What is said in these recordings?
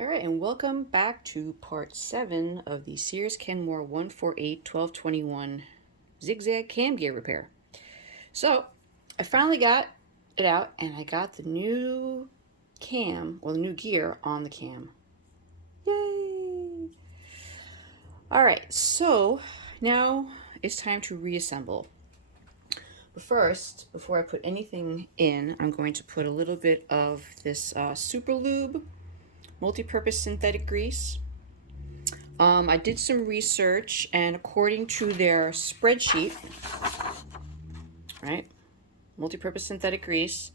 All right, and welcome back to part 7 of the Sears Kenmore 148-1221 zigzag cam gear repair. So, I finally got it out and I got the new cam, or the new gear on the cam. Yay! All right, so now it's time to reassemble. But first, before I put anything in, I'm going to put a little bit of this Super Lube multi-purpose synthetic grease. I did some research, and according to their spreadsheet, right, multi-purpose synthetic grease,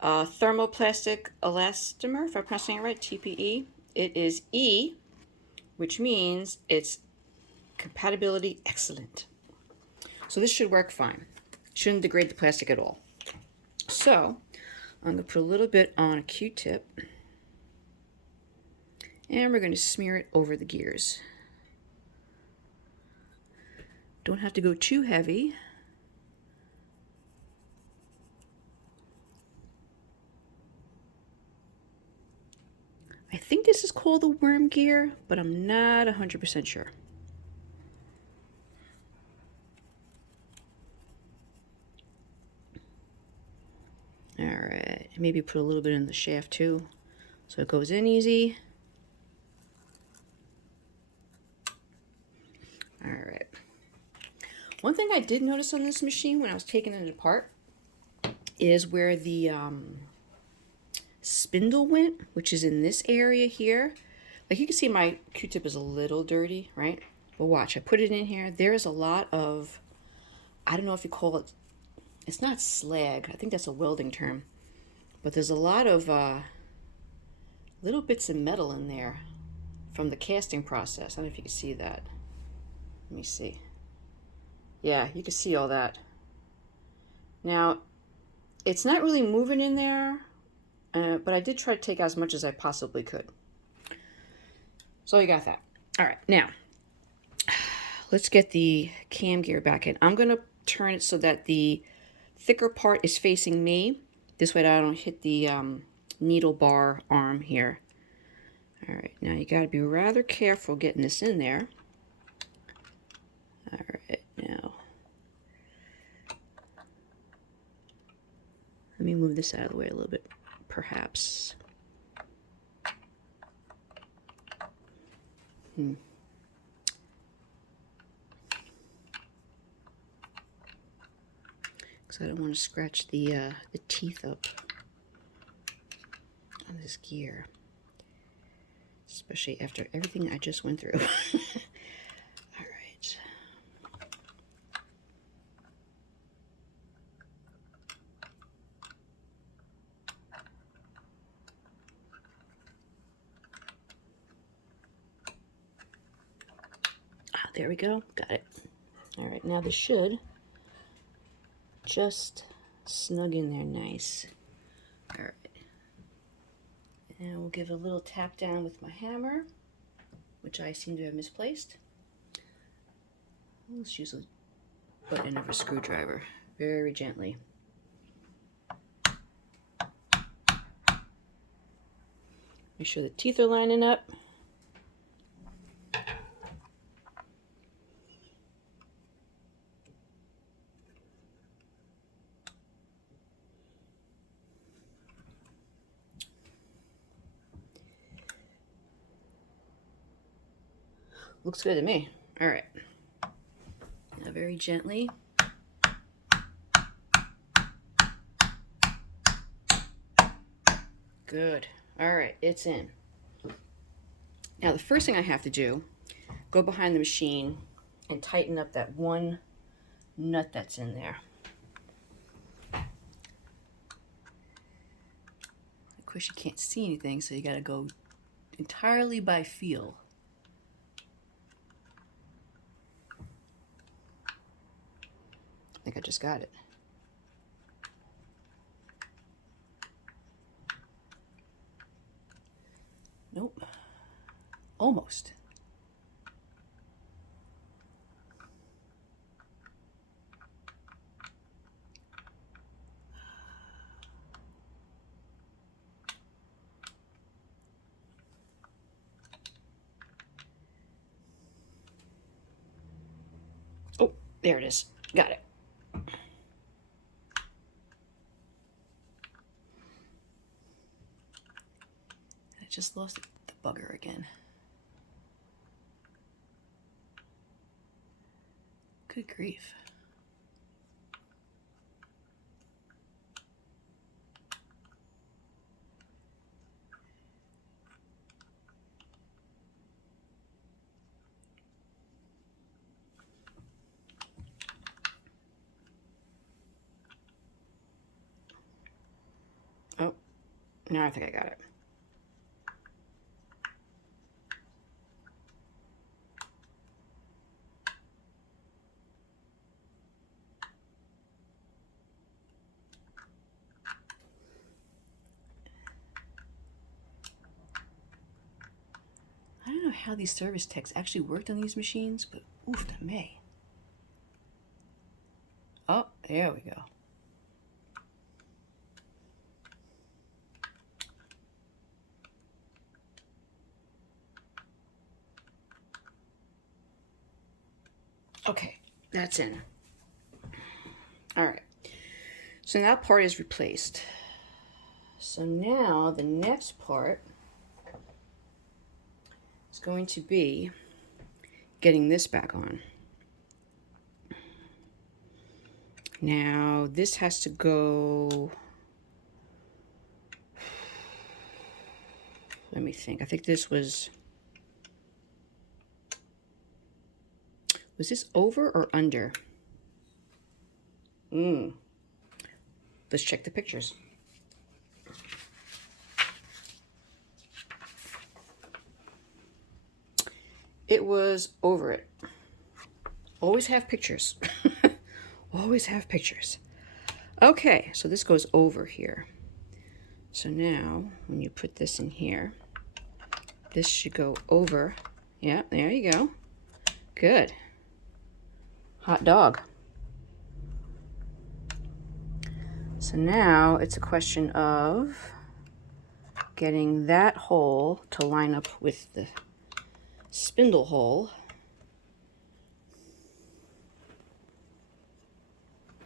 thermoplastic elastomer, if I'm pronouncing it right, TPE, it is E, which means it's compatibility excellent. So this should work fine. Shouldn't degrade the plastic at all. So I'm going to put a little bit on a Q-tip. And we're going to smear it over the gears. Don't have to go too heavy. I think this is called the worm gear, but I'm not 100% sure. All right, maybe put a little bit in the shaft too, so it goes in easy. All right. One thing I did notice on this machine when I was taking it apart is where the spindle went, which is in this area here. Like you can see my Q-tip is a little dirty, right? But watch, I put it in here. There's a lot of, I don't know if you call it, it's not slag. I think that's a welding term. But there's a lot of little bits of metal in there from the casting process. I don't know if you can see that. Let me see. Yeah, you can see all that. Now, it's not really moving in there, but I did try to take out as much as I possibly could. So you got that. All right, now, let's get the cam gear back in. I'm going to turn it so that the thicker part is facing me. This way I don't hit the needle bar arm here. All right, now you got to be rather careful getting this in there. All right, now let me move this out of the way a little bit, perhaps. Because I don't want to scratch the teeth up on this gear, especially after everything I just went through. All right. There we go. Got it. All right, now this should just snug in there nice. All right. And we'll give it a little tap down with my hammer, which I seem to have misplaced. Let's use a butt end of a screwdriver very gently. Make sure the teeth are lining up. Looks good to me. All right. Now very gently. Good. All right, it's in. Now the first thing I have to do, go behind the machine and tighten up that one nut that's in there. Of course you can't see anything, so you gotta go entirely by feel. I think I just got it. Nope. Almost. There it is. Got it. I just lost the bugger again. Good grief. Oh, now I think I got it. I don't know how these service techs actually worked on these machines, but oof to me. Oh, there we go. Okay, that's in. All right, so that part is replaced. So now the next part is going to be getting this back on. Now this has to go, let me think, I think this was this over or under? Let's check the pictures. It was over it. Always have pictures. Always have pictures. Okay, so this goes over here. So now, when you put this in here, this should go over. Yeah, there you go. Good. Hot dog. So now it's a question of getting that hole to line up with the spindle hole.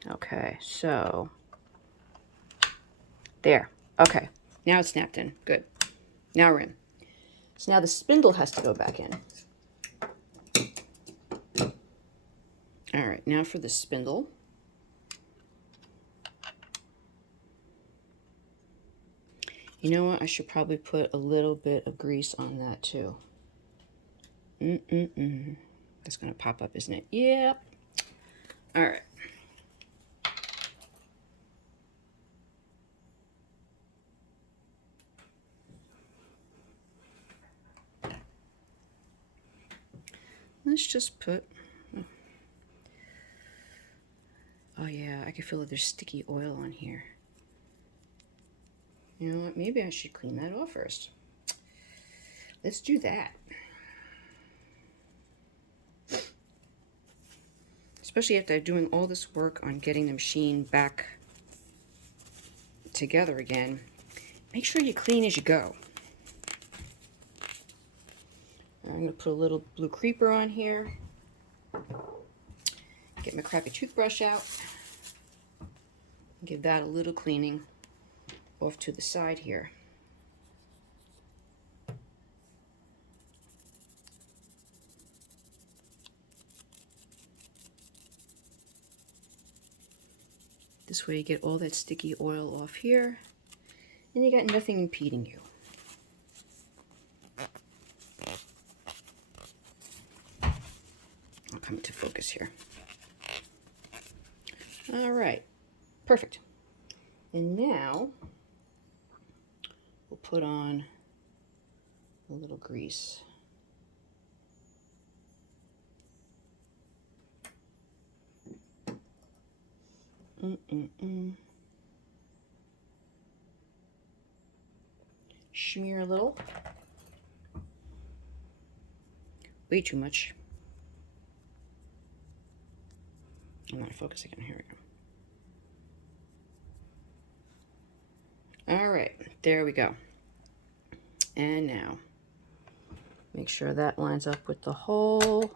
Okay, so there. Okay, now it's snapped in. Good. Now we're in. So now the spindle has to go back in. All right, now for the spindle. You know what? I should probably put a little bit of grease on that too. That's gonna pop up, isn't it? Yep. All right. Let's just put, oh yeah, I can feel that there's sticky oil on here. You know what, maybe I should clean that off first. Let's do that. Especially after doing all this work on getting the machine back together again. Make sure you clean as you go. I'm going to put a little blue creeper on here. Get my crappy toothbrush out. Give that a little cleaning off to the side here. This way you get all that sticky oil off here, and you got nothing impeding you. I'll come to focus here. All right, perfect. And now we'll put on a little grease. Smear a little. Way too much. I'm not focusing on. Here we go. All right, there we go. And now make sure that lines up with the hole.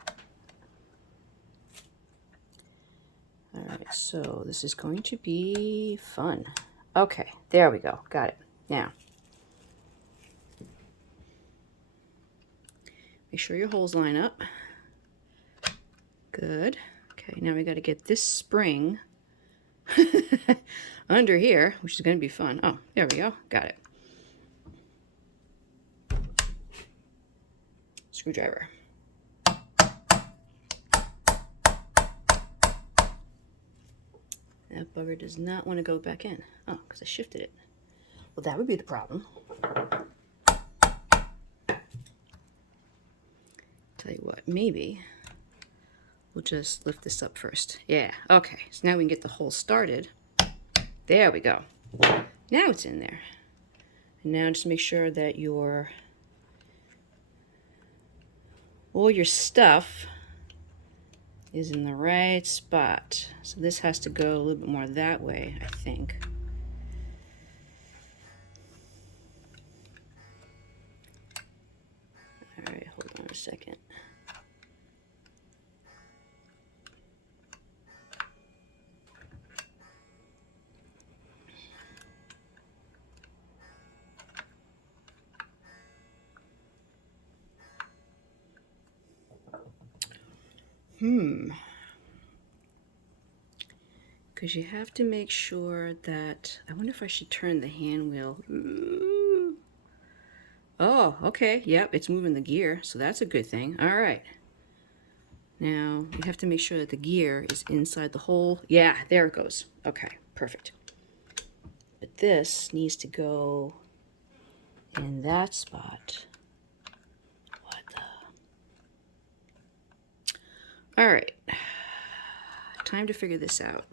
So this is going to be fun. Okay, there we go. Got it. Now, make sure your holes line up. Good. Okay, now we got to get this spring under here, which is going to be fun. Oh, there we go. Got it. Screwdriver. That bugger does not want to go back in. Oh, because I shifted it. Well, that would be the problem. Tell you what, maybe we'll just lift this up first. Yeah, okay. So now we can get the hole started. There we go. Now it's in there. And now just make sure that all your stuff is in the right spot. So this has to go a little bit more that way, I think. All right, hold on a second. Because you have to make sure that, I wonder if I should turn the hand wheel. Ooh. Oh, okay. Yep, it's moving the gear, so that's a good thing. All right. Now, you have to make sure that the gear is inside the hole. Yeah, there it goes. Okay, perfect. But this needs to go in that spot. What the? All right. Time to figure this out.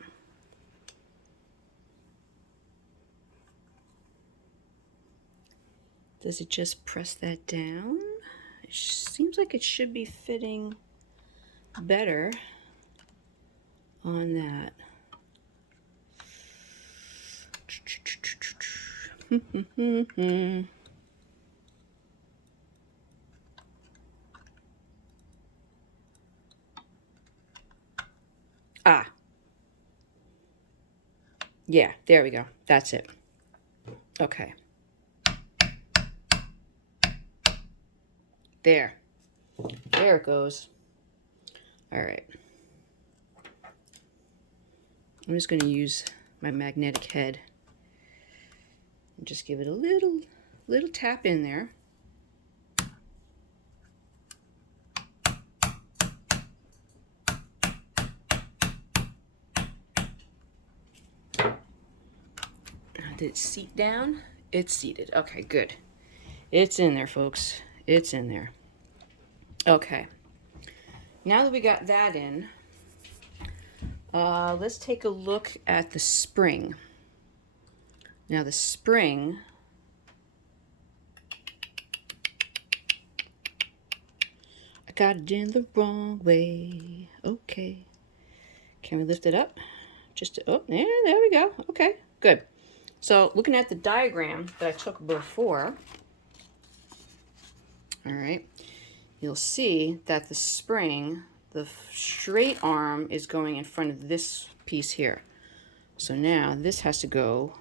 Does it just press that down? It seems like it should be fitting better on that. Ah. Yeah, there we go. That's it. Okay. There it goes. All right. I'm just going to use my magnetic head and just give it a little tap in there. Did it seat down? It's seated. Okay, good. It's in there, folks. It's in there. Okay. Now that we got that in, let's take a look at the spring. Now the spring, I got it in the wrong way. Okay. Can we lift it up? Just to, oh, yeah, there we go. Okay, good. So looking at the diagram that I took before, all right, you'll see that the spring, the straight arm is going in front of this piece here. So now this has to go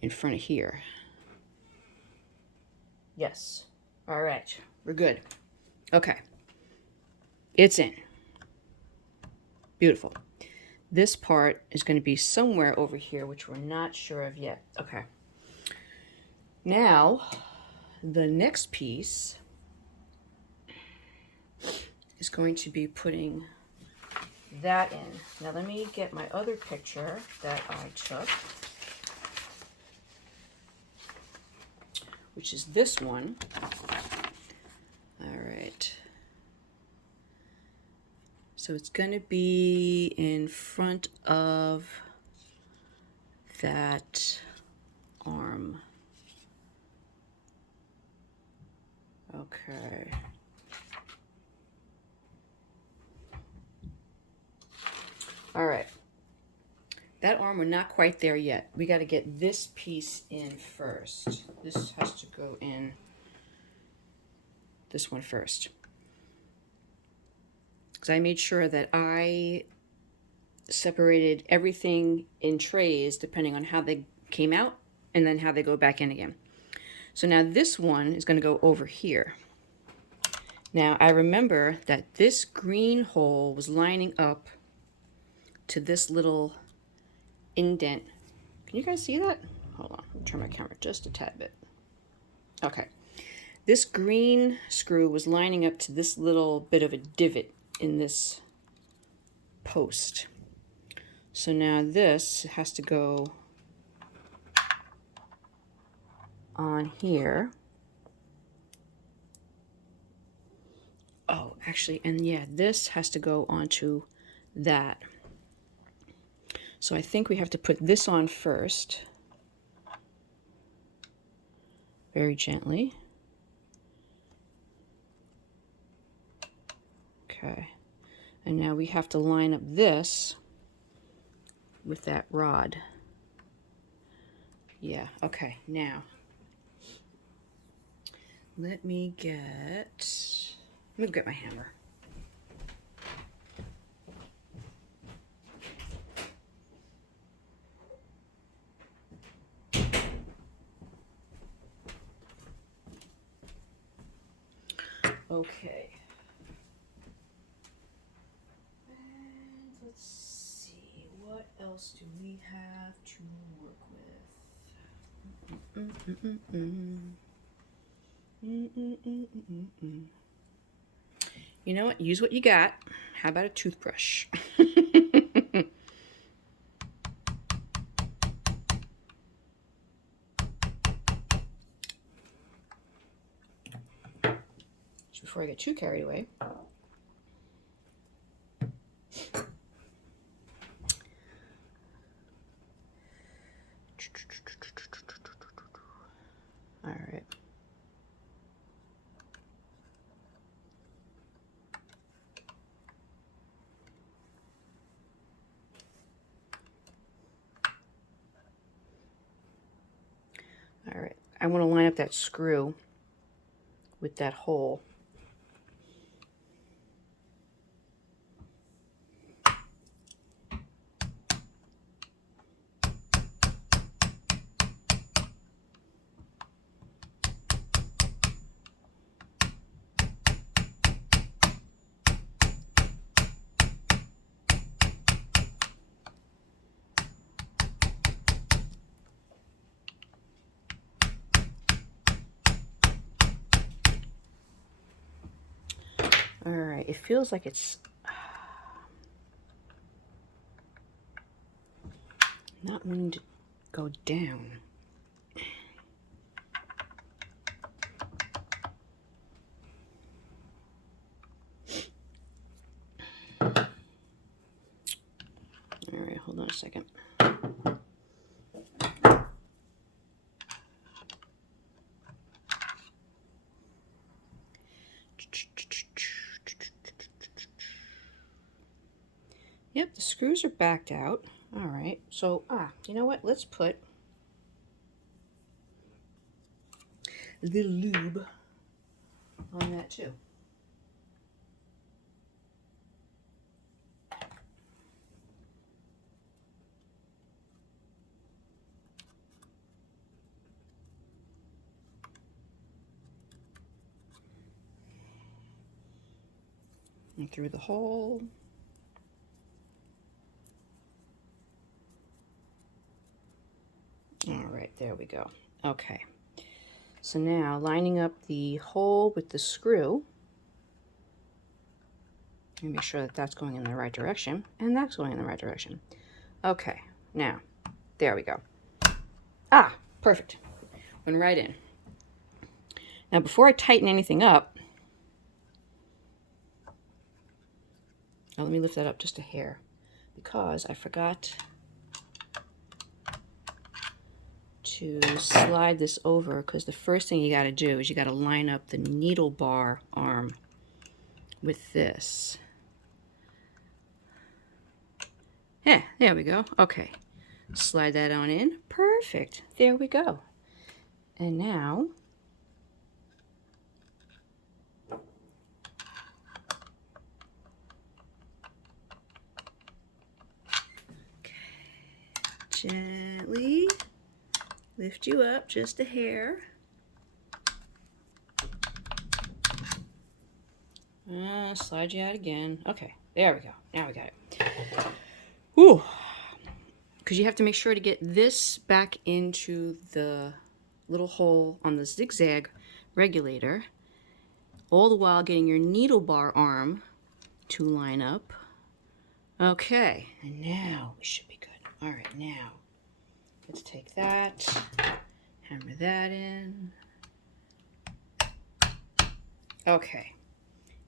in front of here. Yes. All right, we're good. Okay. It's in. Beautiful. This part is going to be somewhere over here, which we're not sure of yet. Okay. Now, the next piece is going to be putting that in. Now, let me get my other picture that I took, which is this one. All right. So it's going to be in front of that arm. Okay. All right. That arm, we're not quite there yet. We got to get this piece in first. This has to go in this one first. I made sure that I separated everything in trays depending on how they came out and then how they go back in again. So now this one is going to go over here. Now I remember that this green hole was lining up to this little indent. Can you guys see that? Hold on, I'll turn my camera just a tad bit. Okay. This green screw was lining up to this little bit of a divot in this post. So now this has to go on here. Oh, actually, and yeah, this has to go onto that. So I think we have to put this on first. Very gently. Okay. And now we have to line up this with that rod. Yeah, okay, now let me get my hammer. Okay. And let's see, what else do we have to work with? You know what? Use what you got. How about a toothbrush? Just before I get too carried away. All right. All right. I want to line up that screw with that hole. All right, it feels like it's not wanting to go down. All right, hold on a second. Yep, the screws are backed out. All right, so, you know what? Let's put a little lube on that too. And through the hole. All right, there we go. Okay. So now lining up the hole with the screw. And make sure that that's going in the right direction. And that's going in the right direction. Okay, now, there we go. Perfect. Went right in. Now before I tighten anything up, let me lift that up just a hair because I forgot to slide this over, because the first thing you got to do is you got to line up the needle bar arm with this. Yeah, there we go. Okay, slide that on in. Perfect. There we go. And now Gently lift you up just a hair. Slide you out again. Okay, there we go. Now we got it. Whew. Because you have to make sure to get this back into the little hole on the zigzag regulator, all the while getting your needle bar arm to line up. Okay, and now we should be good. All right, now let's take that, hammer that in. Okay,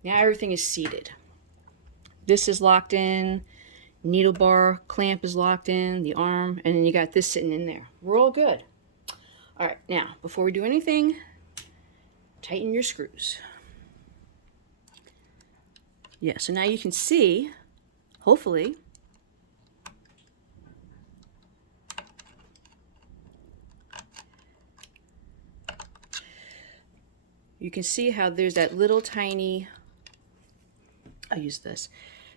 now everything is seated. This is locked in, needle bar clamp is locked in, the arm, and then you got this sitting in there. We're all good. All right, now before we do anything, tighten your screws. Yeah, so now you can see, hopefully, you can see how there's that little tiny, I'll use this,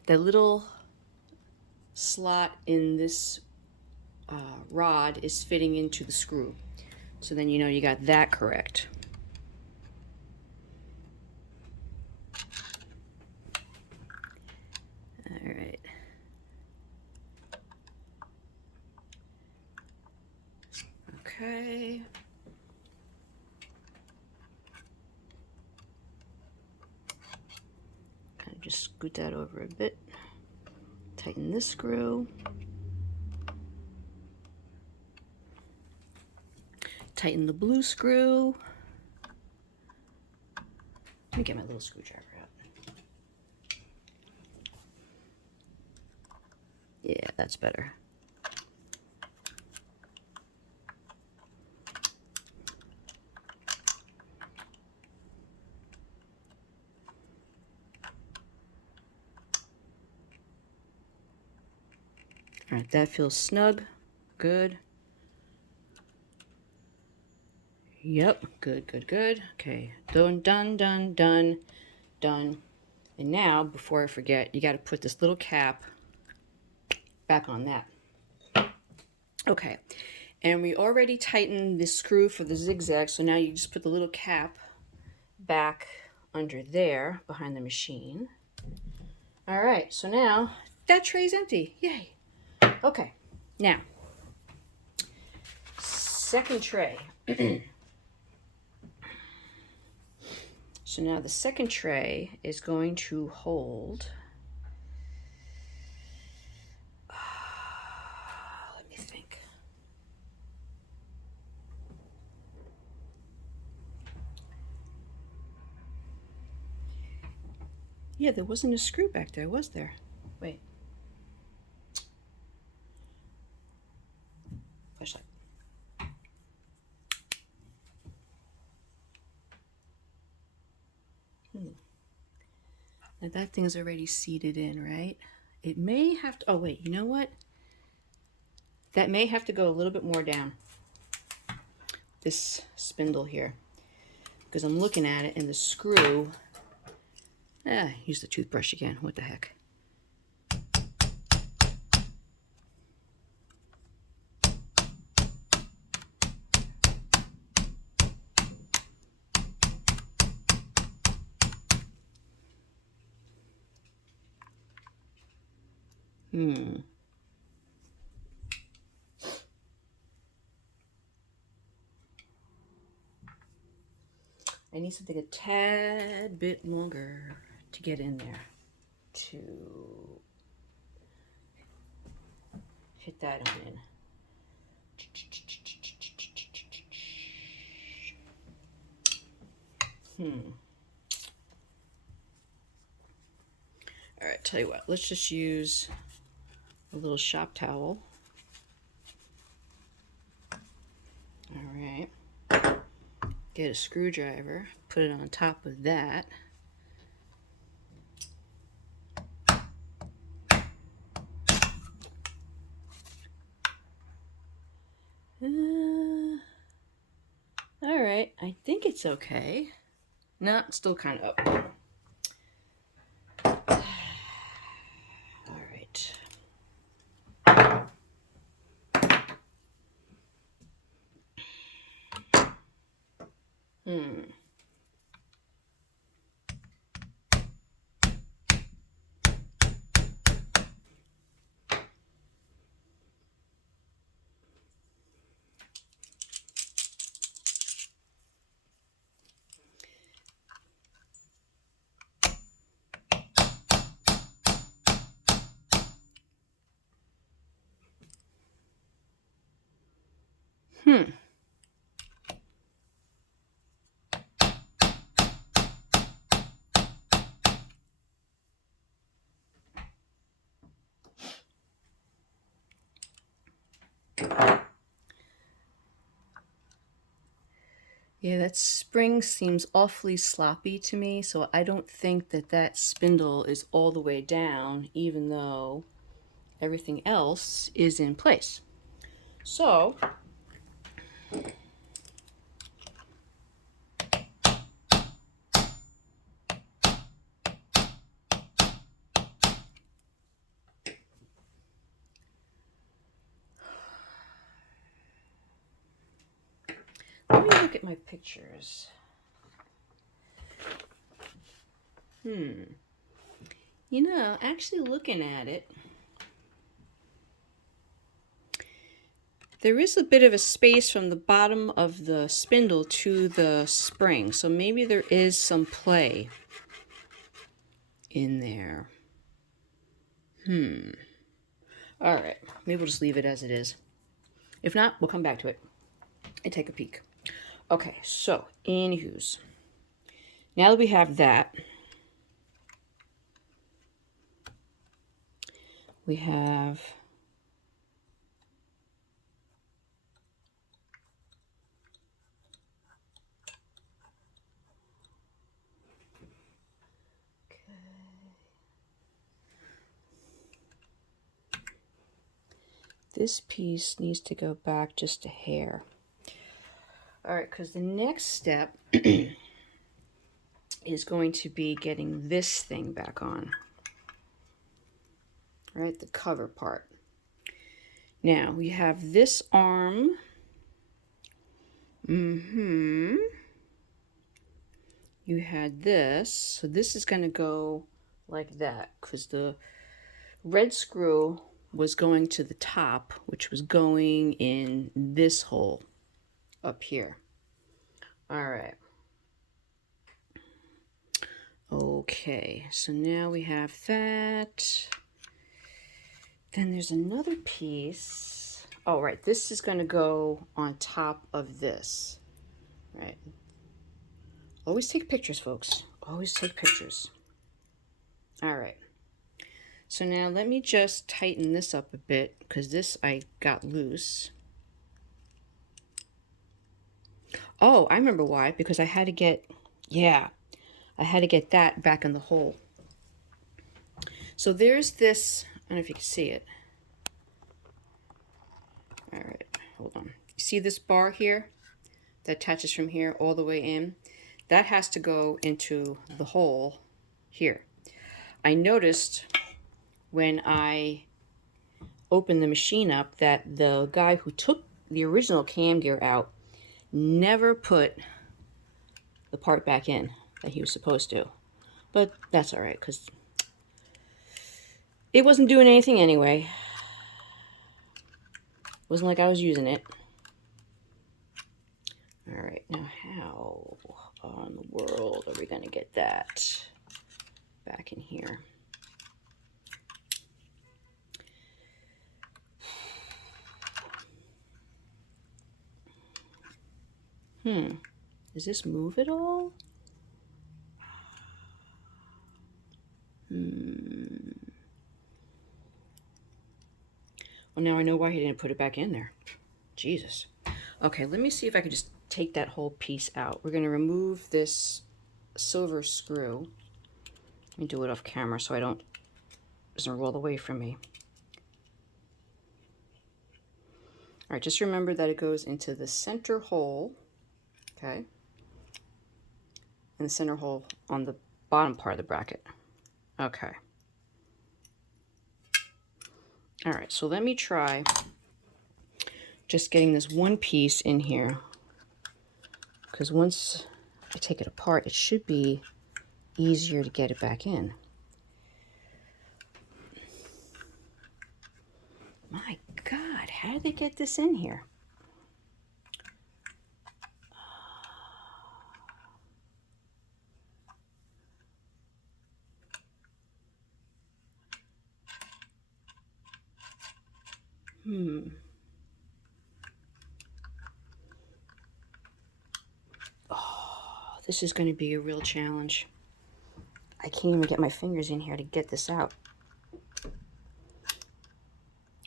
that little slot in this rod is fitting into the screw. So then you know you got that correct. All right. Okay. Kind of just scoot that over a bit. Tighten this screw. Tighten the blue screw. Let me get my little screwdriver out. Yeah, that's better. All right, that feels snug. Good. Yep, good, good, good. Okay, done, done, done, done, done. And now, before I forget, you got to put this little cap back on that. Okay, and we already tightened the screw for the zigzag, so now you just put the little cap back under there behind the machine. All right, so now that tray's empty. Yay. Okay, now, second tray. So now the second tray is going to hold, let me think. Yeah, there wasn't a screw back there, was there? Wait. Flashlight. Now that thing's already seated in, right? It may have to, oh wait, you know what? That may have to go a little bit more down. This spindle here. Because I'm looking at it and the screw, use the toothbrush again, what the heck. I need something a tad bit longer to get in there to hit that on in. All right, tell you what, let's just use a little shop towel. All right. Get a screwdriver, put it on top of that. All right, I think it's okay. No, it's still kind of up. All right. Yeah, that spring seems awfully sloppy to me, so I don't think that that spindle is all the way down, even though everything else is in place. So, let me look at my pictures. You know, actually looking at it, there is a bit of a space from the bottom of the spindle to the spring, so maybe there is some play in there. All right, maybe we'll just leave it as it is. If not, we'll come back to it and take a peek. Okay, so anywho's, now that we have that, we have this piece needs to go back just a hair. All right, because the next step is going to be getting this thing back on. Right, the cover part. Now we have this arm. You had this, so this is going to go like that because the red screw was going to the top, which was going in this hole up here. All right. Okay, so now we have that. Then there's another piece. Oh, right, this is going to go on top of this. Right. Always take pictures, folks. Always take pictures. All right. So now let me just tighten this up a bit because this I got loose. Oh, I remember why. Because I had to get, I had to get that back in the hole. So there's this, I don't know if you can see it. All right, hold on. You see this bar here that attaches from here all the way in? That has to go into the hole here. I noticed when I opened the machine up that the guy who took the original cam gear out never put the part back in that he was supposed to. But that's all right, because it wasn't doing anything anyway. It wasn't like I was using it. All right, now how in the world are we going to get that back in here? Does this move at all? Well, now I know why he didn't put it back in there. Jesus. Okay, let me see if I can just take that whole piece out. We're going to remove this silver screw. Let me do it off camera so it doesn't roll away from me. All right, just remember that it goes into the center hole, okay? And the center hole on the bottom part of the bracket. Okay. All right, so let me try just getting this one piece in here, because once I take it apart, it should be easier to get it back in. My God, how did they get this in here? Oh, this is going to be a real challenge. I can't even get my fingers in here to get this out.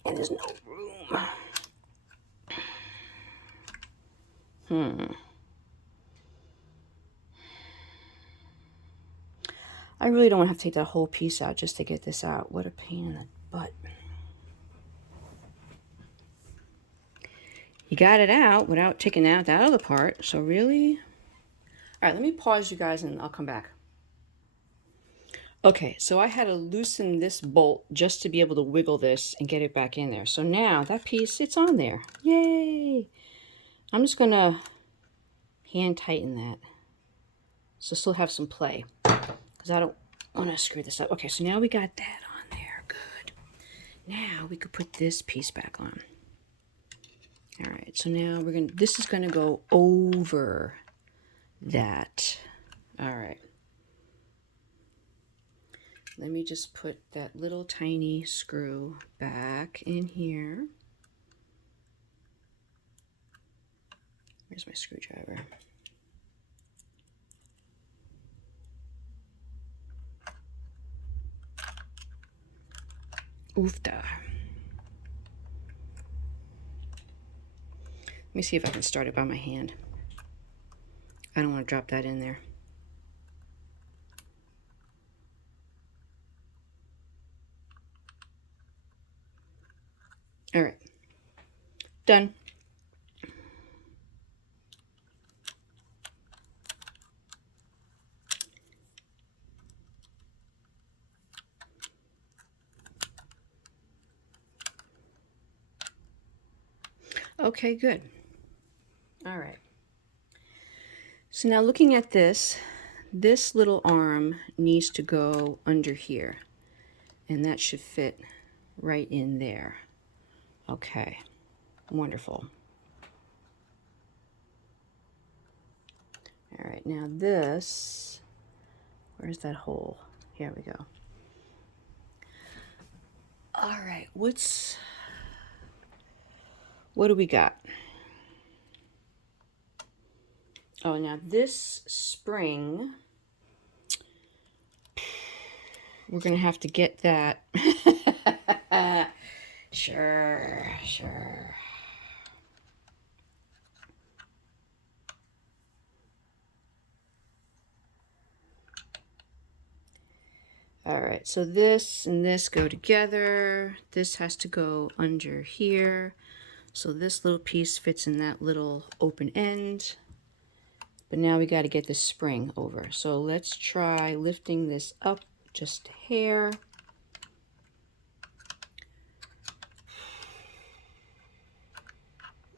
And there's no room. I really don't want to have to take that whole piece out just to get this out. What a pain in the butt. You got it out without taking out that other part, so really? All right, let me pause you guys and I'll come back. Okay, so I had to loosen this bolt just to be able to wiggle this and get it back in there. So now that piece, it's on there. Yay! I'm just gonna hand tighten that. So still have some play, because I don't want to screw this up. Okay, so now we got that on there. Good. Now we could put this piece back on. All right, so now this is gonna go over that. All right. Let me just put that little tiny screw back in here. Where's my screwdriver? Oofda. Let me see if I can start it by my hand. I don't want to drop that in there. All right, done. Okay, good. All right. So now looking at this little arm needs to go under here, and that should fit right in there. Okay, wonderful. All right, now this, where's that hole? Here we go. All right, what do we got? Oh, now this spring, we're gonna have to get that. Sure. All right, so this and this go together. This has to go under here. So this little piece fits in that little open end. But now we got to get the spring over. So let's try lifting this up just a hair.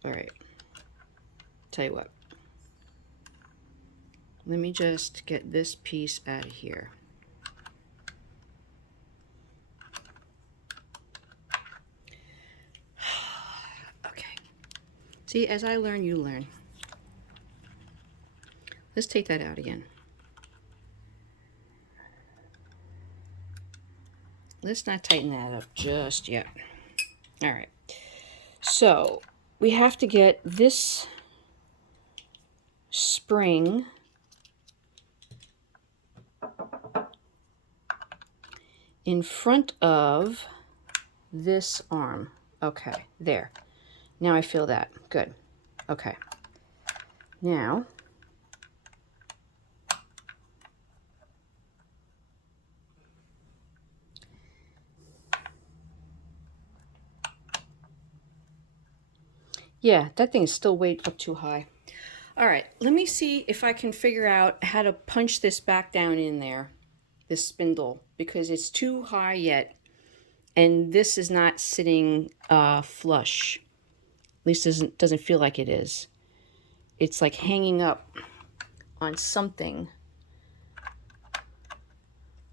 All right, tell you what. Let me just get this piece out of here. See, as I learn, you learn. Let's take that out again. Let's not tighten that up just yet. All right. So we have to get this spring in front of this arm. Okay, there. Now I feel that. Good. Okay. Now, yeah, that thing is still way up too high. All right, let me see if I can figure out how to punch this back down in there, this spindle, because it's too high yet, and this is not sitting flush. At least doesn't feel like it is. It's like hanging up on something.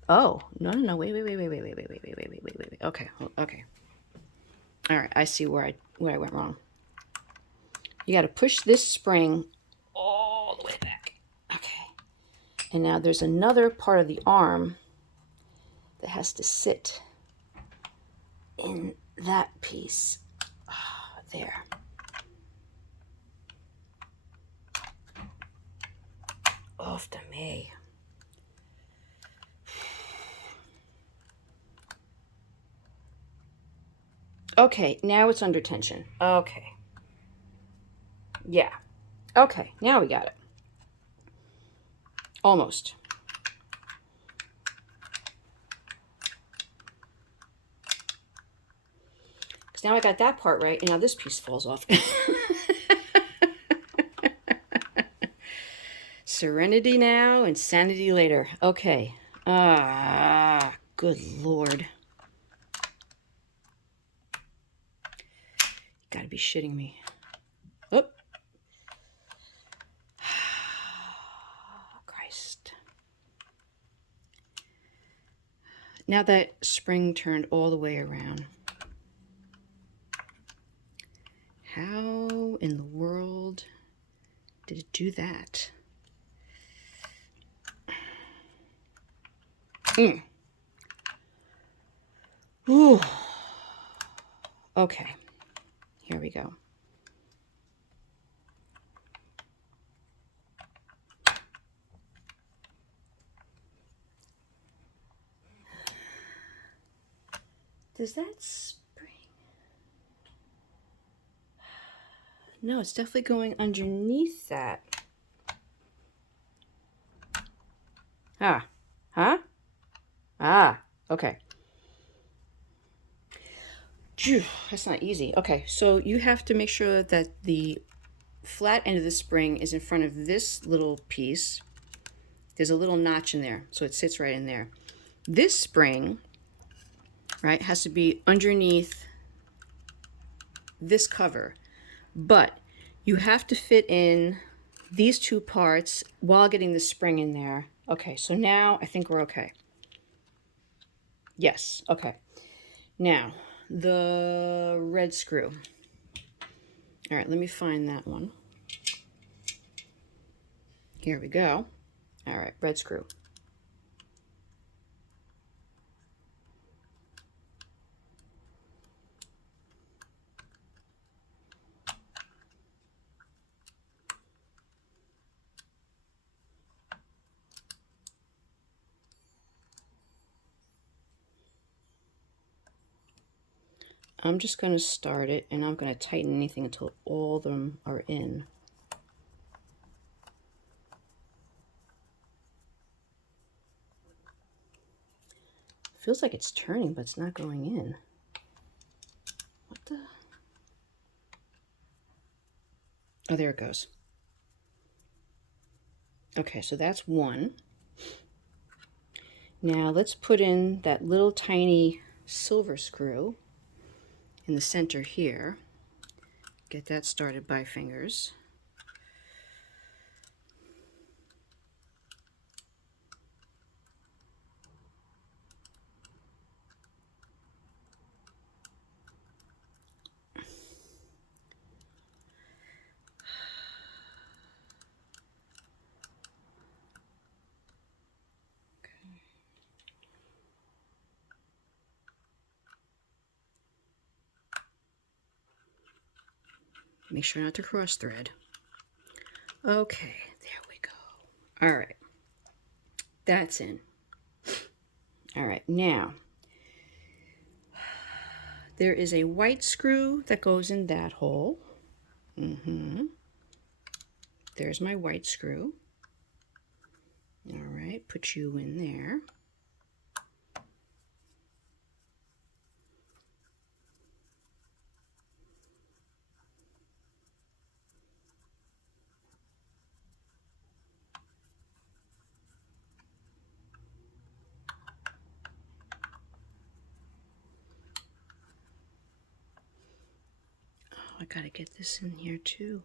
Oh, no, wait. Okay. All right, I see where I went wrong. You got to push this spring all the way back. Okay. And now there's another part of the arm that has to sit in that piece. There. Off to me. Okay, now it's under tension. Okay. Yeah. Okay, now we got it. Almost. So now I got that part right, and now this piece falls off. Serenity now, insanity later. Okay. Ah, good Lord. You gotta be shitting me. Oh. Christ. Now that spring turned all the way around. How in the world did it do that? Ooh. Okay, here we go. Does that spring? No, it's definitely going underneath that. Ah, huh? Ah, okay. Phew, that's not easy. Okay, so you have to make sure that the flat end of the spring is in front of this little piece. There's a little notch in there, so it sits right in there. This spring, right, has to be underneath this cover, but you have to fit in these two parts while getting the spring in there. Okay, so now I think we're okay. Yes, okay. Now, the red screw. All right, let me find that one. Here we go. All right, red screw. I'm just going to start it, and I'm going to tighten anything until all of them are in. Feels like it's turning, but it's not going in. What the? Oh, there it goes. Okay, so that's one. Now let's put in that little tiny silver screw in the center here. Get that started by fingers. Make sure not to cross thread. Okay, there we go. All right, that's in. All right, now there is a white screw that goes in that hole. There's my white screw. All right, put you in there. I gotta get this in here too.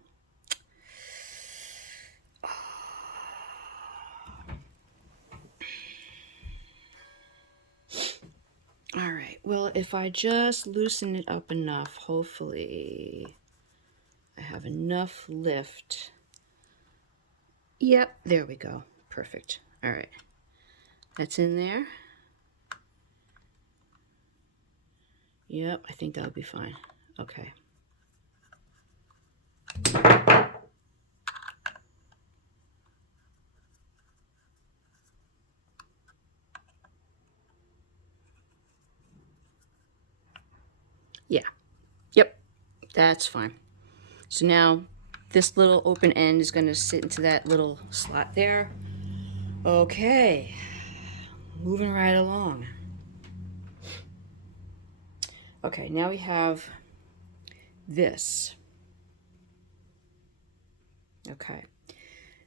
All right, well, if I just loosen it up enough, hopefully I have enough lift. Yep, there we go. Perfect. All right, that's in there. Yep, I think that'll be fine. Okay. Yeah. Yep. That's fine. So now this little open end is going to sit into that little slot there. Okay. Moving right along. Okay, now we have this. Okay.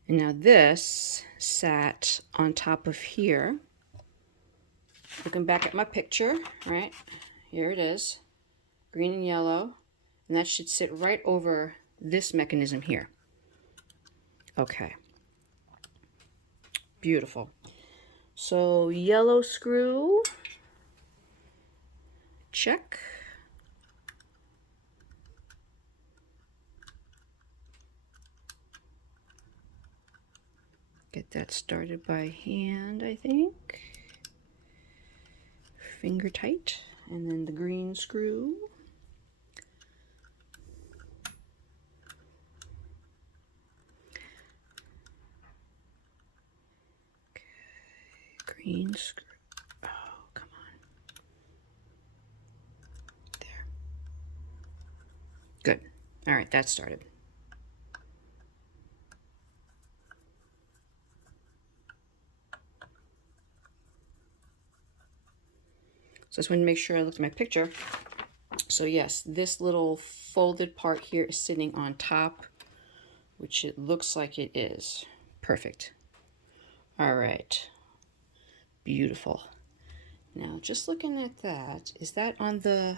And now this sat on top of here. Looking back at my picture, right? Here it is, green and yellow. And that should sit right over this mechanism here. Okay. Beautiful. So yellow screw, check. Get that started by hand, I think. Finger tight. And then the green screw. Okay. Green screw. Oh, come on. There. Good. All right, that started. So I just wanted to make sure I looked at my picture. So yes, this little folded part here is sitting on top, which it looks like it is. Perfect. All right. Beautiful. Now, just looking at that, is that on the...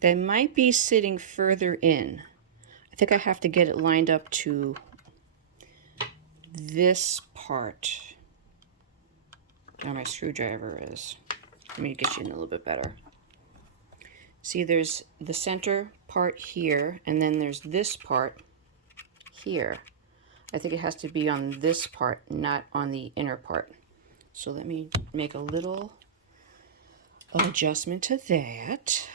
That might be sitting further in. I think I have to get it lined up to this part. Where my screwdriver is. Let me get you in a little bit better. See, there's the center part here, and then there's this part here. I think it has to be on this part, not on the inner part. So let me make a little adjustment to that.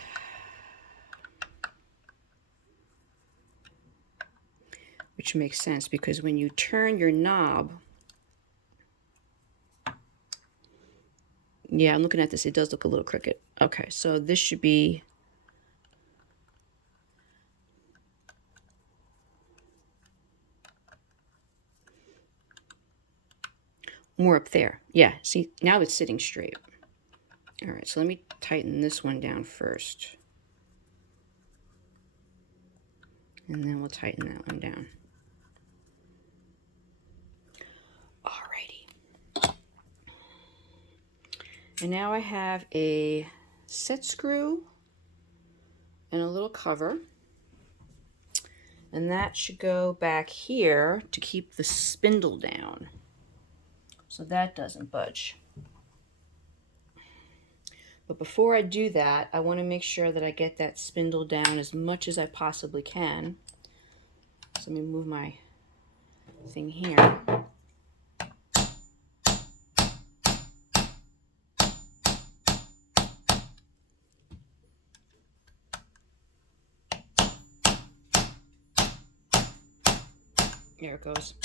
Which makes sense because when you turn your knob, yeah, I'm looking at this. It does look a little crooked. Okay, so this should be more up there. Yeah, see, now it's sitting straight. All right, so let me tighten this one down first. And then we'll tighten that one down. Alrighty. And now I have a set screw and a little cover. And that should go back here to keep the spindle down. So that doesn't budge. But before I do that, I want to make sure that I get that spindle down as much as I possibly can. So let me move my thing here. There it goes.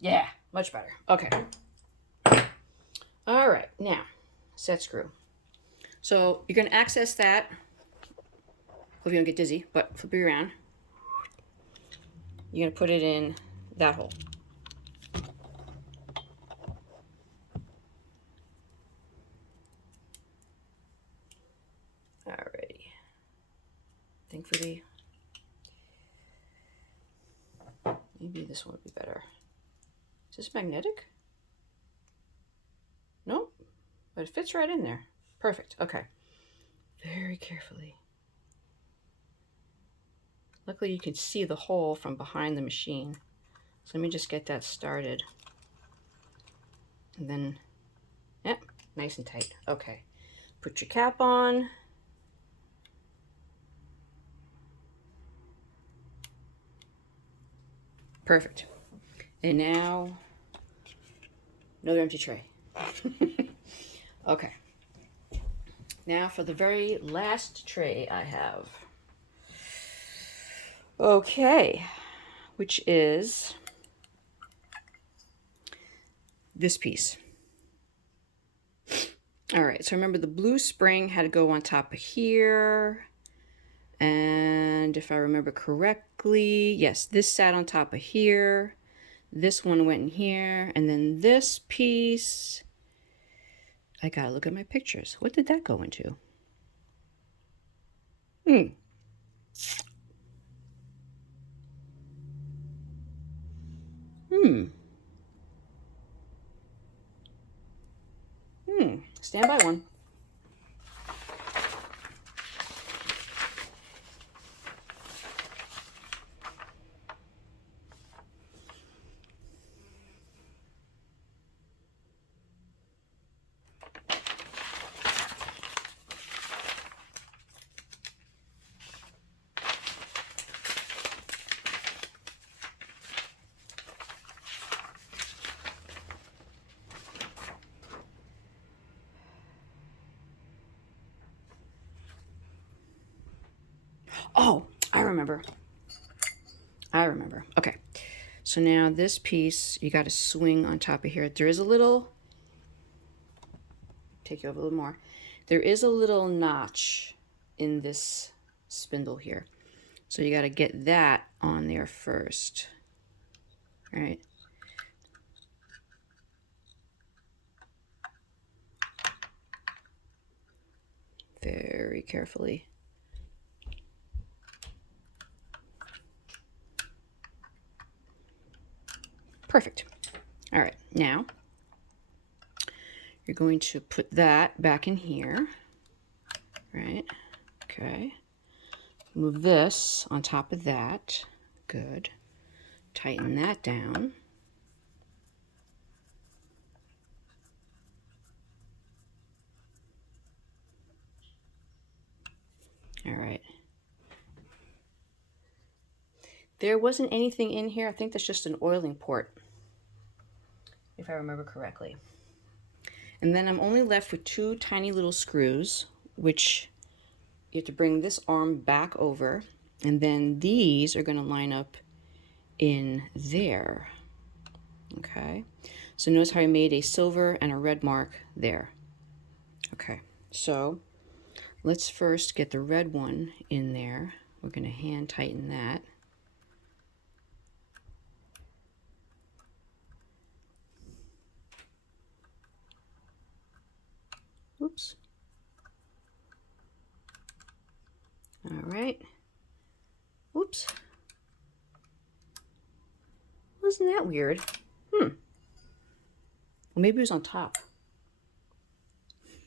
Yeah, much better. Okay. All right, now, set screw. So you're going to access that. Hope you don't get dizzy, but flip it around. You're going to put it in that hole. Alrighty. Thankfully, maybe this one would be better. Is this magnetic? Nope, but it fits right in there. Perfect, okay. Very carefully. Luckily you can see the hole from behind the machine. So let me just get that started. And then, yep, nice and tight. Okay, put your cap on. Perfect. And now, another empty tray. Okay. Now for the very last tray I have. Okay. Which is this piece. All right. So remember the blue spring had to go on top of here. And if I remember correctly, yes, this sat on top of here. This one went in here. And then this piece, I gotta look at my pictures. What did that go into? Hmm. Stand by one. Oh, I remember. Okay. So now this piece, you got to swing on top of here. There is a little, take you over a little more. There is a little notch in this spindle here. So you got to get that on there first. All right. Very carefully. Perfect. All right, now you're going to put that back in here, right? Okay. Move this on top of that. Good. Tighten that down. All right. There wasn't anything in here. I think that's just an oiling port, if I remember correctly. And then I'm only left with two tiny little screws, which you have to bring this arm back over, and then these are going to line up in there. Okay, so notice how I made a silver and a red mark there. Okay, so let's first get the red one in there. We're going to hand tighten that. Oops. All right. Oops. Wasn't that weird? Well, maybe it was on top.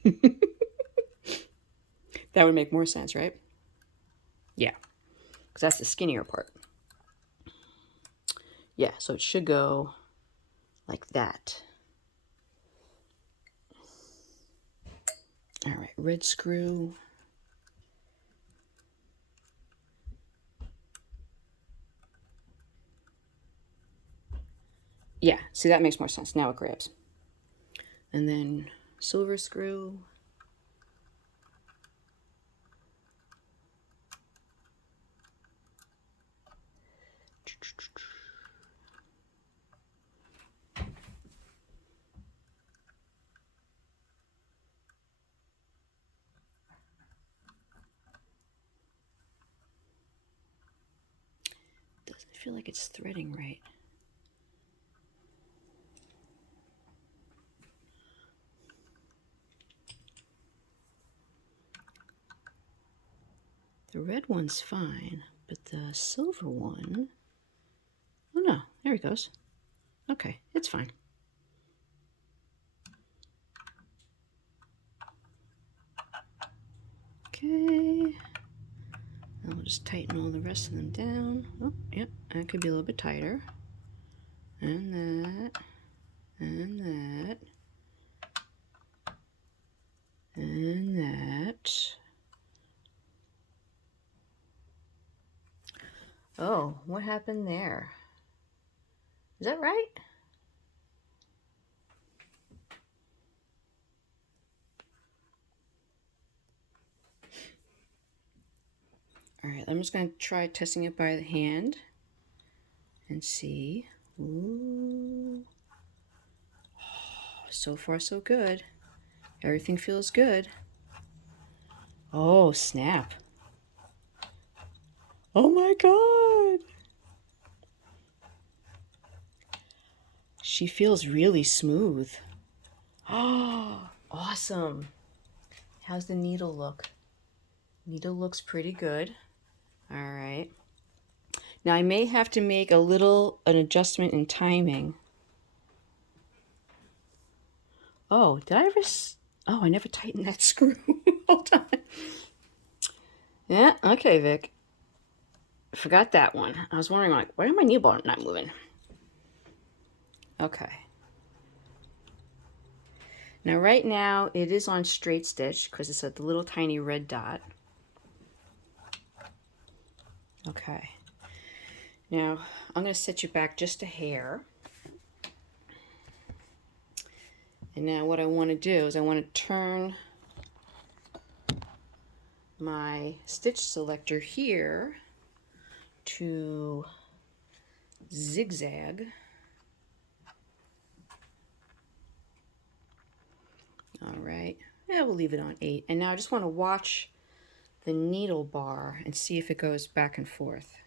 That would make more sense, right? Yeah, because that's the skinnier part. Yeah, so it should go like that. All right, red screw. Yeah, see, that makes more sense. Now it grabs. And then silver screw. Doesn't feel like it's threading right. The red one's fine, but the silver one, oh no, there it goes. Okay, it's fine. Okay, I'll just tighten all the rest of them down. Oh, yep, that could be a little bit tighter. And that, and that, and that. Oh, what happened there? Is that right? All right, I'm just going to try testing it by the hand and see. Ooh. Oh, so far, so good. Everything feels good. Oh, snap. Oh my God. She feels really smooth. Oh, awesome. Awesome. How's the needle look? Needle looks pretty good. All right. Now I may have to make an adjustment in timing. Oh, did I ever? Oh, I never tightened that screw. Hold on. Yeah, okay, Vic. Forgot that one. I was wondering, like, why am my needle bar not moving? Okay. Now, right now, it is on straight stitch because it's at the little tiny red dot. Okay. Now, I'm going to set you back just a hair. And now what I want to do is I want to turn my stitch selector here to zigzag. All right. Yeah, we'll leave it on 8. And now I just want to watch the needle bar and see if it goes back and forth.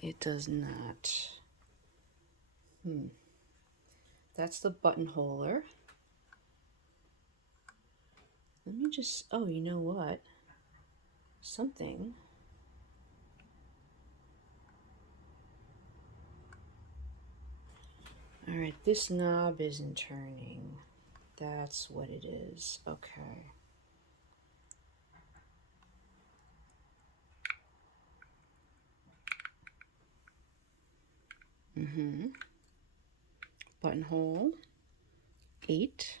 It does not. That's the buttonholer. Let me just, oh, you know what? Something. All right, this knob isn't turning. That's what it is. Okay. Buttonhole 8.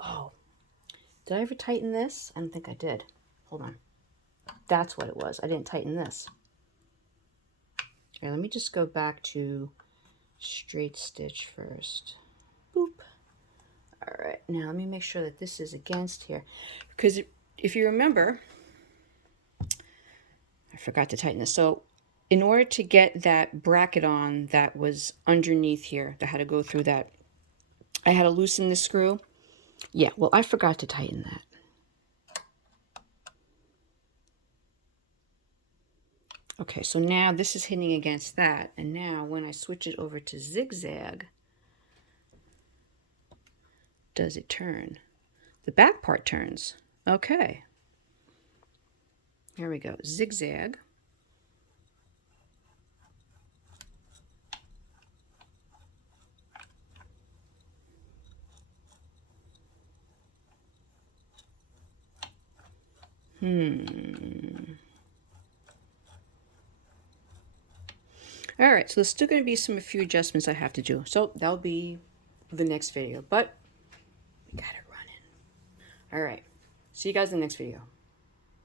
Oh, did I ever tighten this? I don't think I did. Hold on. That's what it was. I didn't tighten this. Here, let me just go back to straight stitch first. Boop. All right, now let me make sure that this is against here. Because if you remember, I forgot to tighten this. So in order to get that bracket on that was underneath here, that had to go through that, I had to loosen the screw. Yeah, well, I forgot to tighten that. Okay, so now this is hitting against that. And now when I switch it over to zigzag, does it turn? The back part turns. Okay. Here we go. Zigzag. All right, so there's still going to be a few adjustments I have to do. So that'll be the next video, but we got it running. All right, see you guys in the next video.